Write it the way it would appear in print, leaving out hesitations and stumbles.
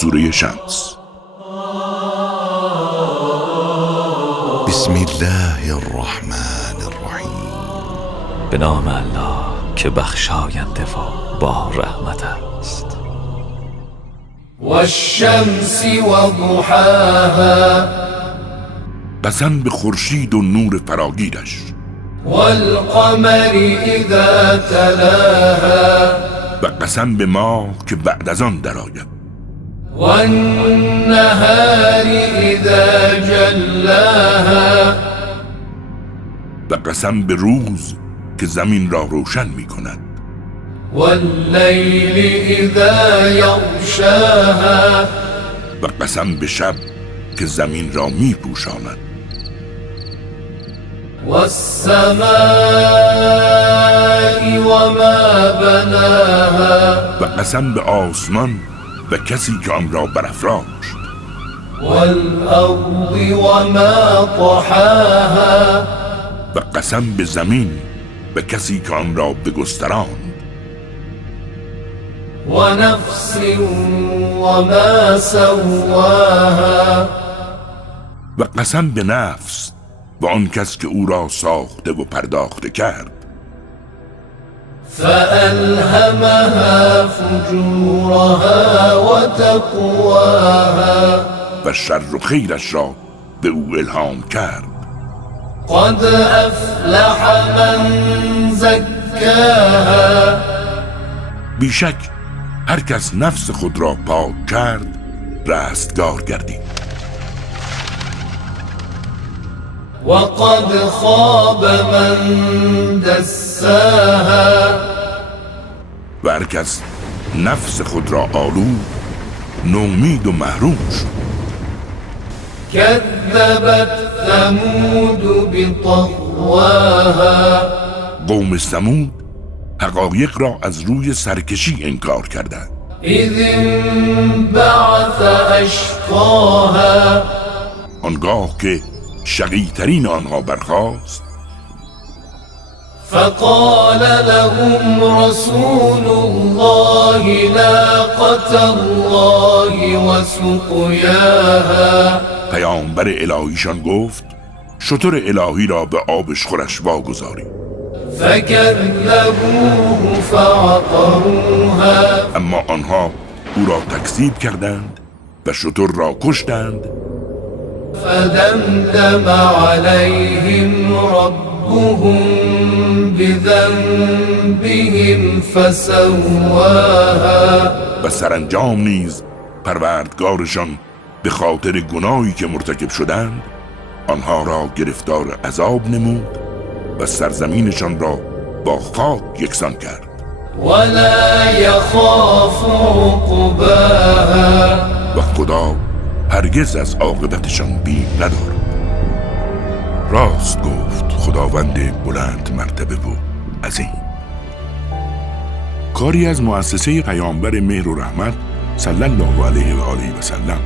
سوره شمس. بسم الله الرحمن الرحیم. به نام الله که بخشاینده و با رحمت است. والشمس وضحاها. قسم به خورشید و نور فراگیرش. والقمر اذا تلاها. و قسم به ماه که بعد از آن درآید. والنهار اذا جلاها. و قسم به روز که زمین را روشن می کند. واللیل اذا یغشاها. و قسم به شب که زمین را می پوشاند. والسماء وما بناها. و قسم به آسمان و کسی که آن را برافراشت. والارض وما طحاها. و قسم به زمین و کسی که آن را بگستراند. ونفس وما سواها. و قسم به نفس و آن کس که او را ساخته و پرداخته کرد. فألهمها فجورها وتقواها. و شر و خیرش را به او الهام کرد. قد افلح من زکاها. بیشک هر کس نفس خود را پاک کرد رستگار گردید. وقد خاب من دساها. و هر کس نفس خود را آلود نومید و محروم شد. كذبت ثمود بطغواها. قوم ثمود حقایق را از روی سرکشی انکار کردند. اذ انبعث اشقاها. آنگاه که شقی‌ترین آنها برخاست. فقال لهم رسول الله ناقة الله وسقياها. پیامبر الهیشان گفت شتر الهی را به آبش خورش واگذارید. فكذبوه فعقروها. اما آنها او را تکذیب کردند و شتر را کشتند. فدمدم عليهم ربهم بذنبهم فسواها. و سرانجام نیز پروردگارشان به خاطر گناهی که مرتکب شدند آنها را گرفتار عذاب نمود و سرزمینشان را با خاک یکسان کرد. ولا يخاف عقباها. و خدا هرگز از عاقبتشان بیم ندارد. راست گفت خداوند بلند مرتبه و عظیم. کاری از مؤسسه پیامبر مهر و رحمت صلی الله علیه و آله و سلم.